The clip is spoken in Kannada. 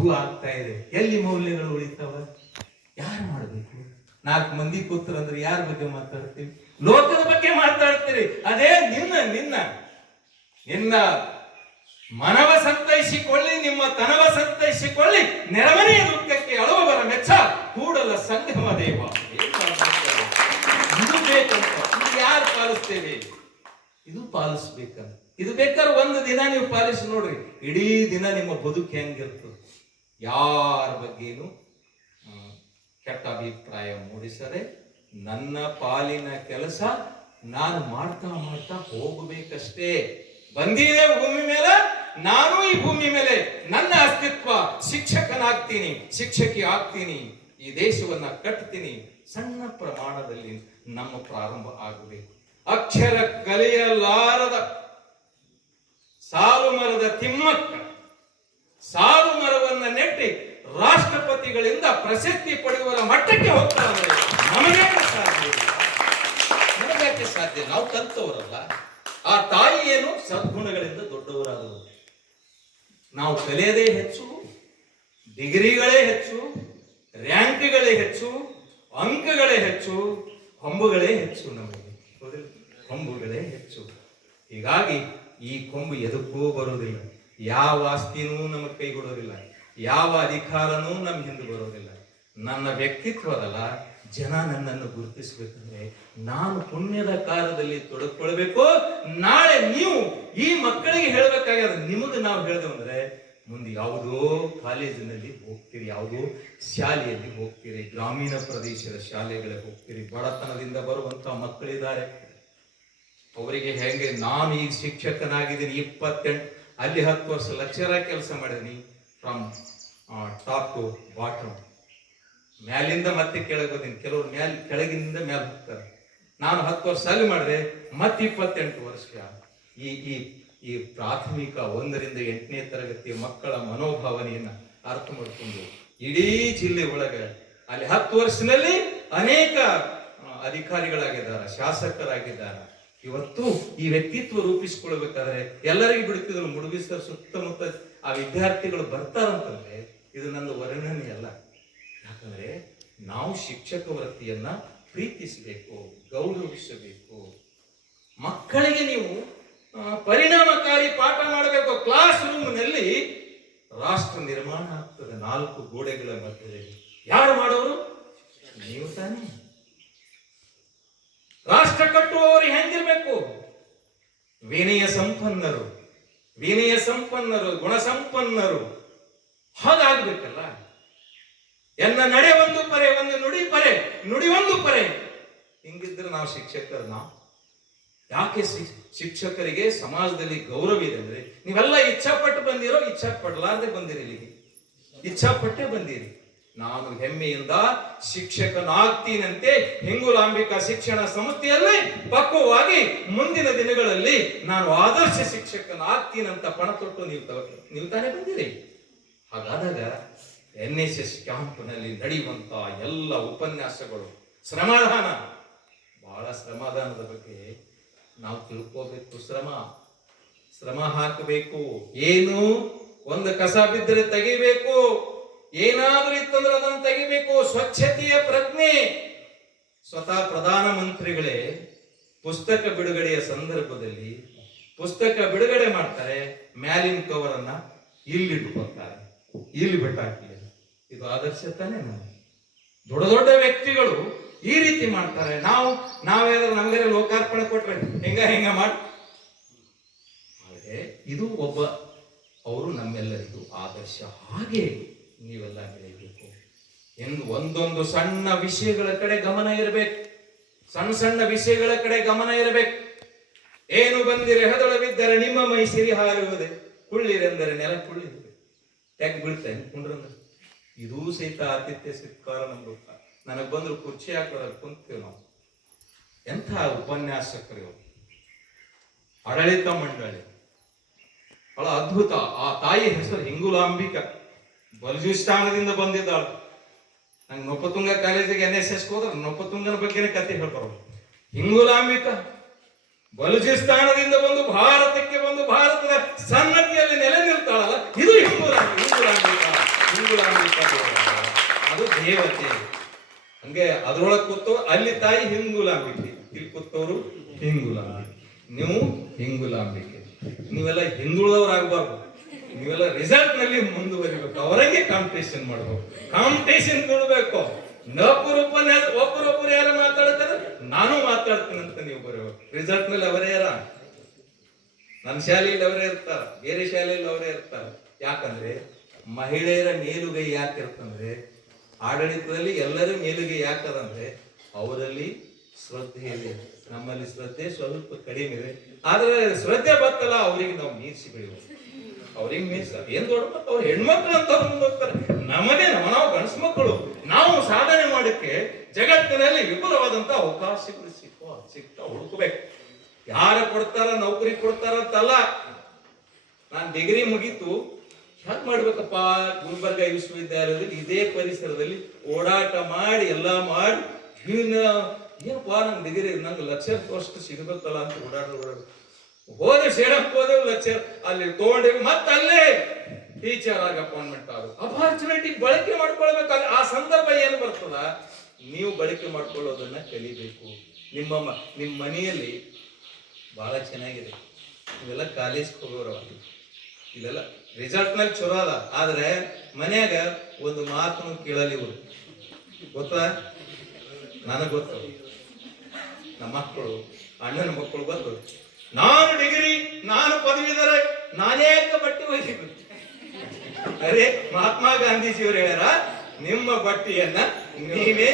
ಇಷ್ಟು ಆಗ್ತಾ ಇದೆ ಎಲ್ಲಿ ಮೌಲ್ಯಗಳು ಉಳಿತಾವ? ಯಾರು ಮಾಡಬೇಕು? ನಾಲ್ಕು ಮಂದಿ ಕೂತ್ರಂದ್ರೆ ಯಾರ ಬಗ್ಗೆ ಮಾತಾಡ್ತೀವಿ ಲೋಕದ ಬಗ್ಗೆ ಮಾತಾಡ್ತೀರಿ. ಅದೇ ನಿನ್ನ ನಿನ್ನ. ನಿನ್ನ ಮನವ ಸಂತೈಸಿಕೊಳ್ಳಿ, ನಿಮ್ಮ ತನವ ಸಂತೈಸಿಕೊಳ್ಳಿ. ನೆರವನೆಯ ದುಃಖಕ್ಕೆ ಅಳುವವರ ಮೆಚ್ಚ, ಕೂಡಲ ಸಂಗಮ ದೇವ? ಇದು ಬೇಕಂತ. ಇದು ಯಾರು ಪಾಲಿಸ್ತೇವೆ ಇದು ಪಾಲಿಸ್ಬೇಕಂತ. ಇದು ಬೇಕಾದ್ರೆ ಒಂದು ದಿನ ನೀವು ಪಾಲಿಸಿ ನೋಡ್ರಿ. ಇಡೀ ದಿನ ನಿಮ್ಮ ಬದುಕು ಹೆಂಗಿರ್ತದೆ? ಯಾರ ಬಗ್ಗೆನು ಕೆಟ್ಟ ಅಭಿಪ್ರಾಯ ಮೂಡಿಸದೆ ನನ್ನ ಪಾಲಿನ ಕೆಲಸ ನಾನು ಮಾಡ್ತಾ ಮಾಡ್ತಾ ಹೋಗಬೇಕಷ್ಟೇ. ಬಂದಿದೆ ಭೂಮಿ ಮೇಲೆ, ನಾನು ಈ ಭೂಮಿ ಮೇಲೆ ನನ್ನ ಅಸ್ತಿತ್ವ ಶಿಕ್ಷಕನಾಗ್ತೀನಿ, ಶಿಕ್ಷಕಿ ಆಗ್ತೀನಿ, ಈ ದೇಶವನ್ನ ಕಟ್ತೀನಿ, ಸಣ್ಣ ಪ್ರಮಾಣದಲ್ಲಿ ನಮ್ಮ ಪ್ರಾರಂಭ ಆಗಬೇಕು. ಅಕ್ಷರ ಕಲಿಯಲಾರದ ಸಾಲು ಮರದ ತಿಮ್ಮಕ್ಕ, ಸಾಲು ನೆಟ್ಟಿ ರಾಷ್ಟ್ರಪತಿಗಳಿಂದ ಪ್ರಶಸ್ತಿ ಪಡೆಯುವ ಮಟ್ಟಕ್ಕೆ ಹೋಗ್ತಾರೆ ನಮಗೆ ಸಾಧ್ಯ. ನಮಗ್ಯಾಕೆ ಸಾಧ್ಯ ನಾವು ಕಲ್ತವರಲ್ಲ. ಆ ತಾಯಿ ಏನು? ಸದ್ಗುಣಗಳಿಂದ ದೊಡ್ಡವರಾದವರು. ನಾವು ಕಲಿಯದೇ ಹೆಚ್ಚು, ಡಿಗ್ರಿಗಳೇ ಹೆಚ್ಚು, ರ್ಯಾಂಕ್ಗಳೇ ಹೆಚ್ಚು, ಅಂಕಗಳೇ ಹೆಚ್ಚು, ಕೊಂಬುಗಳೇ ಹೆಚ್ಚು ನಮಗೆ? ಕೊಂಬುಗಳೇ ಹೆಚ್ಚು. ಹೀಗಾಗಿ ಈ ಕೊಂಬು ಎದಕ್ಕೂ ಬರುವುದಿಲ್ಲ. ಯಾವ ಆಸ್ತಿನೂ ನಮಗೆ ಕೈಗೊಡೋದಿಲ್ಲ ಯಾವ ಅಧಿಕಾರನೂ ನಮ್ಮ ಹಿಂದೆ ಬರೋದಿಲ್ಲ. ನನ್ನ ವ್ಯಕ್ತಿತ್ವದಲ್ಲ, ಜನ ನನ್ನನ್ನು ಗುರುತಿಸಬೇಕಂದ್ರೆ ನಾನು ಪುಣ್ಯದ ಕಾರ್ಯದಲ್ಲಿ ತೊಡಕೊಳ್ಬೇಕು ನಾಳೆ ನೀವು ಈ ಮಕ್ಕಳಿಗೆ ಹೇಳ್ಬೇಕಾಗ್ಯದ ನಿಮಗೆ ನಾವು ಹೇಳಿದೆವು ಅಂದ್ರೆ, ಮುಂದೆ ಯಾವುದೋ ಕಾಲೇಜಿನಲ್ಲಿ ಹೋಗ್ತೀರಿ, ಯಾವುದೋ ಶಾಲೆಯಲ್ಲಿ ಹೋಗ್ತೀರಿ, ಗ್ರಾಮೀಣ ಪ್ರದೇಶದ ಶಾಲೆಗಳಿಗೆ ಹೋಗ್ತೀರಿ, ಬಡತನದಿಂದ ಬರುವಂಥ ಮಕ್ಕಳಿದ್ದಾರೆ. ಅವರಿಗೆ ಹೆಂಗೆ, ನಾನು ಈಗ ಶಿಕ್ಷಕನಾಗಿದ್ದೀನಿ, ಇಪ್ಪತ್ತೆಂಟು, ಅಲ್ಲಿ ಹತ್ತು ವರ್ಷ ಲಕ್ಷರ ಕೆಲಸ ಮಾಡಿದ್ದೀನಿ ಫ್ರಮ್ ಟಾಪ್ ಟು ಬಾಟಮ್ ಮ್ಯಾಲಿಂದ ಮತ್ತೆ ಕೆಳಗೆ ಬಂದೀನಿ ಕೆಲವರು ಮ್ಯಾಲ್, ಕೆಳಗಿನಿಂದ ಮ್ಯಾಲ ಹೋಗ್ತಾರೆ. ನಾನು ಹತ್ತು ವರ್ಷ ಅಲ್ಲಿ ಮಾಡಿದೆ ಮತ್ತೆ ಇಪ್ಪತ್ತೆಂಟು ವರ್ಷ ಈ ಈ ಈ ಪ್ರಾಥಮಿಕ ಒಂದರಿಂದ ಎಂಟನೇ ತರಗತಿಯ ಮಕ್ಕಳ ಮನೋಭಾವನೆಯನ್ನ ಅರ್ಥ ಮಾಡಿಕೊಂಡು ಇಡೀ ಜಿಲ್ಲೆ ಒಳಗೆ ಅಲ್ಲಿ ಹತ್ತು ವರ್ಷದಲ್ಲಿ ಅನೇಕ ಅಧಿಕಾರಿಗಳಾಗಿದ್ದಾರೆ, ಶಾಸಕರಾಗಿದ್ದಾರೆ. ಇವತ್ತು ಈ ವ್ಯಕ್ತಿತ್ವ ರೂಪಿಸಿಕೊಳ್ಬೇಕಾದ್ರೆ ಎಲ್ಲರಿಗೂ ಬಿಡುತ್ತಿದ್ರು ಮುಡುಗಿಸ್ತಾರೆ ಸುತ್ತಮುತ್ತ ಆ ವಿದ್ಯಾರ್ಥಿಗಳು ಬರ್ತಾರಂತಂದ್ರೆ ಇದು ನನ್ನ ವರ್ಣನೆ ಅಲ್ಲ. ಯಾಕಂದ್ರೆ ನಾವು ಶಿಕ್ಷಕ ವೃತ್ತಿಯನ್ನ ಪ್ರೀತಿಸಬೇಕು, ಗೌರವಿಸಬೇಕು. ಮಕ್ಕಳಿಗೆ ನೀವು ಪರಿಣಾಮಕಾರಿ ಪಾಠ ಮಾಡಬೇಕು. ಕ್ಲಾಸ್ ರೂಮ್ನಲ್ಲಿ ರಾಷ್ಟ್ರ ನಿರ್ಮಾಣ ಆಗ್ತದೆ ನಾಲ್ಕು ಗೋಡೆಗಳ ಮಧ್ಯದಲ್ಲಿ. ಯಾರು ಮಾಡೋರು? ನೀವು ತಾನೇ. ರಾಷ್ಟ್ರ ಕಟ್ಟುವವರು ಹೆಂಗಿರ್ಬೇಕು? ವಿನಯ ಸಂಪನ್ನರು. ವಿನಯ ಸಂಪನ್ನರು, ಗುಣ ಸಂಪನ್ನರು. ಹಾಗಾಗ್ಬೇಕಲ್ಲ? ಎನ್ನ ನಡೆ ಒಂದು ಪರೆ, ಒಂದು ನುಡಿ ಪರೆ, ನುಡಿ ಒಂದು ಪರೆ. ಹಿಂಗಿದ್ರೆ ನಾವು ಶಿಕ್ಷಕರು ನಾವು ಯಾಕೆ ಶಿಕ್ಷಕರಿಗೆ ಸಮಾಜದಲ್ಲಿ ಗೌರವ ಇದೆ ಅಂದ್ರೆ, ನೀವೆಲ್ಲ ಇಚ್ಛಾಪಟ್ಟು ಬಂದಿರೋ ಇಚ್ಛಾ ಪಡಲಾರ್ದೆ ಬಂದಿರಿ ಇಲ್ಲಿಗೆ. ಇಚ್ಛಾಪಟ್ಟೆ ಬಂದಿರಿ. ನಾನು ಹೆಮ್ಮೆಯಿಂದ ಶಿಕ್ಷಕನಾಗ್ತೀನಂತೆ ಹಿಂಗುಲಾಂಬಿಕಾ ಶಿಕ್ಷಣ ಸಂಸ್ಥೆಯಲ್ಲಿ ಪಕ್ವವಾಗಿ ಮುಂದಿನ ದಿನಗಳಲ್ಲಿ ನಾನು ಆದರ್ಶ ಶಿಕ್ಷಕನಾಗ್ತೀನಂತ ಪಣ ತೊಟ್ಟು ನೀವು ನೀವು ತಾನೇ ಬಂದಿರಿ. ಹಾಗಾದಾಗ ಎನ್ ಎಸ್ ಎಸ್ ಕ್ಯಾಂಪ್ನಲ್ಲಿ ನಡೆಯುವಂತ ಎಲ್ಲ ಉಪನ್ಯಾಸಗಳು ಶ್ರಮಾಧಾನ ಬಹಳ ಶ್ರಮದಾನದ ಬಗ್ಗೆ ನಾವು ತಿಳ್ಕೋಬೇಕು. ಶ್ರಮ ಶ್ರಮ ಹಾಕಬೇಕು. ಏನು? ಒಂದು ಕಸ ಬಿದ್ದರೆ ತೆಗಿಬೇಕು. ಏನಾದ್ರೂ ಇತ್ತಂದ್ರೆ ಅದನ್ನು ತೆಗಿಬೇಕು. ಸ್ವಚ್ಛತೆಯ ಪ್ರಜ್ಞೆ. ಸ್ವತಃ ಪ್ರಧಾನ ಮಂತ್ರಿಗಳೇ, ಪುಸ್ತಕ ಬಿಡುಗಡೆಯ ಸಂದರ್ಭದಲ್ಲಿ ಪುಸ್ತಕ ಬಿಡುಗಡೆ ಮಾಡ್ತಾರೆ. ಮ್ಯಾಲಿನ್ ಕವರ್ ಅನ್ನ ಇಲ್ಲಿ ಇಟ್ಕೊಳ್ತಾರೆ ಇಲ್ಲಿ ಬಿಟ್ಟಾಕಿ ಇದು ಆದರ್ಶ ತಾನೇ ನಾವು. ದೊಡ್ಡ ದೊಡ್ಡ ವ್ಯಕ್ತಿಗಳು ಈ ರೀತಿ ಮಾಡ್ತಾರೆ. ನಾವು ನಾವೇನಾದ್ರೂ ನಮಗೆ ಲೋಕಾರ್ಪಣೆ ಕೊಟ್ರೆ ಹೆಂಗ ಹೆಂಗ ಮಾಡಿ? ಇದು ಒಬ್ಬ, ಅವರು ನಮ್ಮೆಲ್ಲರಿಗೂ ಆದರ್ಶ ಹಾಗೆ. ನೀವೆಲ್ಲ ಹೇಳಬೇಕು ಎಂದು ಒಂದೊಂದು ಸಣ್ಣ ವಿಷಯಗಳ ಕಡೆ ಗಮನ ಇರಬೇಕು. ಸಣ್ಣ ಸಣ್ಣ ವಿಷಯಗಳ ಕಡೆ ಗಮನ ಇರಬೇಕು. ಏನು ಬಂದಿರೆ ಹೆದಳವಿದ್ದರೆ ನಿಮ್ಮ ಮೈ ಸಿರಿ ಹಾರುವುದೇ. ಕುಳ್ಳಿರೆಂದರೆ ನೆಲ ಕುಳ್ಳಿರಬೇಕು ಯಾಕೆ ಬೀಳ್ತೇನೆ ಕುಂಡ್ರಂದ್ರೆ ಇದೂ ಸಹಿತ ಆತಿಥ್ಯ ಸತ್ಕಾರ ನಮ್ದು ನನಗೆ ಬಂದ್ರು ಕುರ್ಚಿ ಹಾಕೋದಾಗ ಕುಂತೀವಿ ನಾವು. ಎಂಥ ಉಪನ್ಯಾಸಕರು ಇವರು. ಆಡಳಿತ ಮಂಡಳಿ. ಬಹಳ ಅದ್ಭುತ. ಆ ತಾಯಿ ಹೆಸರು ಹಿಂಗುಲಾಂಬಿಕ. ಬಲಜುಸ್ಥಾನದಿಂದ ಬಂದಿದ್ದಾಳು. ನಂಗೆ ನೊಪ್ಪತುಂಗ ಕಾಲೇಜಿಗೆ ಎನ್ ಎಸ್ ಎಸ್ ಹೋದ್ರೆ ನೊಪ್ಪತುಂಗನ ಬಗ್ಗೆನೇ ಕತೆ ಹೇಳ್ತಾರೆ ಹಿಂಗುಲಾಂಬಿಕ ಬಲೂಚಿಸ್ತಾನದಿಂದ ಬಂದು ಭಾರತಕ್ಕೆ ಬಂದು ಭಾರತದ ಸನ್ನತಿಯಲ್ಲಿ ನೆಲೆ ನಿಲ್ತಾಳಲ್ಲ, ಇದು ಹಿಂಗುಲಾಂಬಿ ಅದು ದೇವತೆ. ಹಂಗೆ ಅದ್ರೊಳಗೆ ಕೂತು ಅಲ್ಲಿ ತಾಯಿ ಹಿಂಗುಲಾಂಬಿಕೆ. ಇಲ್ಲಿ ಕೂತವರು ಹಿಂಗುಲಾಂಬಿಕೆ. ನೀವು ಹಿಂಗುಲಾಂಬಿಕೆ. ನೀವೆಲ್ಲ ಹಿಂದುಳಿದವರಾಗಬಾರ್ದು. ನೀವೆಲ್ಲ ರಿಸಲ್ಟ್ನಲ್ಲಿ ಮುಂದುವರಿಬೇಕು. ಅವರಂಗೆ ಕಾಂಪಿಟೇಷನ್ ಮಾಡಬೇಕು. ಕಾಂಪಿಟೇಷನ್ ಬಿಡಬೇಕು ಒಬ್ಬರೊಬ್ಬನ ಒಬ್ಬರೊಬ್ಬರು ಯಾರು ಮಾತಾಡ್ತಾರೆ? ನಾನು ಮಾತಾಡ್ತೀನಿ ಅಂತ ನೀವು ಬರಬೇಕು ರಿಸಲ್ಟ್ನಲ್ಲಿ ಅವರೇ ಯಾರ? ನನ್ನ ಶಾಲೆಯಲ್ಲಿ ಅವರೇ ಇರ್ತಾರ. ಬೇರೆ ಶಾಲೆಯಲ್ಲಿ ಅವರೇ ಇರ್ತಾರ. ಯಾಕಂದ್ರೆ ಮಹಿಳೆಯರ ಮೇಲುಗೈ ಯಾಕೆ ಇರ್ತಂದ್ರೆ, ಆಡಳಿತದಲ್ಲಿ ಎಲ್ಲರ ಮೇಲುಗೈ ಯಾಕದಂದ್ರೆ, ಅವರಲ್ಲಿ ಶ್ರದ್ಧೆ ಇದೆ. ನಮ್ಮಲ್ಲಿ ಶ್ರದ್ಧೆ ಸ್ವಲ್ಪ ಕಡಿಮೆ ಇದೆ. ಆದ್ರೆ ಶ್ರದ್ಧೆ ಬರ್ತಲ್ಲ ಅವರಿಗೆ ನಾವು ಮೀರಿಸಿ ಬೆಳೆಯುವ ಅವ್ರಿಗೆ ಮೀಸ ಏನ್ ದೊಡ್ಡ ಮಕ್ಕಳು ಅವ್ರು ಹೆಣ್ಮಕ್ಳು ಅಂತ ಮುಂದೆ ಹೋಗ್ತಾರೆ ನಮಗೆ ನಮ್ಮ ನಾವು ಗಂಡಸು ಮಕ್ಕಳು. ನಾವು ಸಾಧನೆ ಮಾಡಕ್ಕೆ ಜಗತ್ತಿನಲ್ಲಿ ವಿಪುಲವಾದಂತ ಅವಕಾಶಗಳು ಸಿಕ್ಕುವ ಸಿಗ್ತಾ ಹುಡುಕಬೇಕು. ಯಾರ ಕೊಡ್ತಾರ, ನೌಕರಿ ಕೊಡ್ತಾರ ಅಂತಲ್ಲ. ನಾನ್ ಡಿಗ್ರಿ ಮುಗೀತು. ಹೆಂಗ್ ಮಾಡ್ಬೇಕಪ್ಪ? ಗುಲ್ಬರ್ಗ ವಿಶ್ವವಿದ್ಯಾಲಯದಲ್ಲಿ ಇದೇ ಪರಿಸರದಲ್ಲಿ ಓಡಾಟ ಮಾಡಿ, ಎಲ್ಲ ಮಾಡಿ, ಇನ್ನ ಏನಪ್ಪ ನಂಗೆ ಡಿಗ್ರಿ ನಂಗೆ ಲಕ್ಷ ಅಷ್ಟು ಸಿಗಬೇಕಲ್ಲ ಅಂತ ಓಡಾಡ ಓಡಾಡ ಹೋದೆ ಸೇಡಕ್ ಹೋದೆ, ಲಕ್ಷ ಅಲ್ಲಿ ತಗೊಂಡೇವಿ ಮತ್ತೆ ಅಲ್ಲೇ ಟೀಚರ್ ಆಗಿ ಅಪಾಯಿಂಟ್ಮೆಂಟ್ ಆದ್ರು ಅಪಾರ್ಚುನಿಟಿ ಬಳಕೆ ಮಾಡ್ಕೊಳ್ಬೇಕಾದ್ರೆ ಆ ಸಂದರ್ಭ ಏನು ಬರ್ತದ? ನೀವು ಬಳಕೆ ಮಾಡ್ಕೊಳ್ಳೋದನ್ನ ಕಲಿಬೇಕು. ನಿಮ್ಮ ನಿಮ್ಮ ಮನೆಯಲ್ಲಿ ಬಹಳ ಚೆನ್ನಾಗಿದೆ. ಇವೆಲ್ಲ ಕಾಲೇಜ್ ಹೋಗೋರು ಇಲ್ಲೆಲ್ಲ ರಿಸಲ್ಟ್ನಲ್ಲಿ ಚಲೋ ಅದ. ಆದ್ರೆ ಮನ್ಯಾಗ ಒಂದು ಮಾತನ್ನು ಕೇಳಲಿ ಇವರು. ಗೊತ್ತಾ? ನನಗೆ ಗೊತ್ತು. ನಮ್ಮ ಮಕ್ಕಳು, ಅಣ್ಣನ ಮಕ್ಕಳು ಬಂದು ನಾನು ಡಿಗ್ರಿ ನಾನು ಪದವೀಧರ. ನಾನೇಕ ಬಟ್ಟೆ ಒಯ್ದು ಅರೆ ಮಹಾತ್ಮ ಗಾಂಧೀಜಿಯವರು ಹೇಳ್ಯಾರ ನಿಮ್ಮ ಬಟ್ಟೆಯನ್ನ ನೀವೇ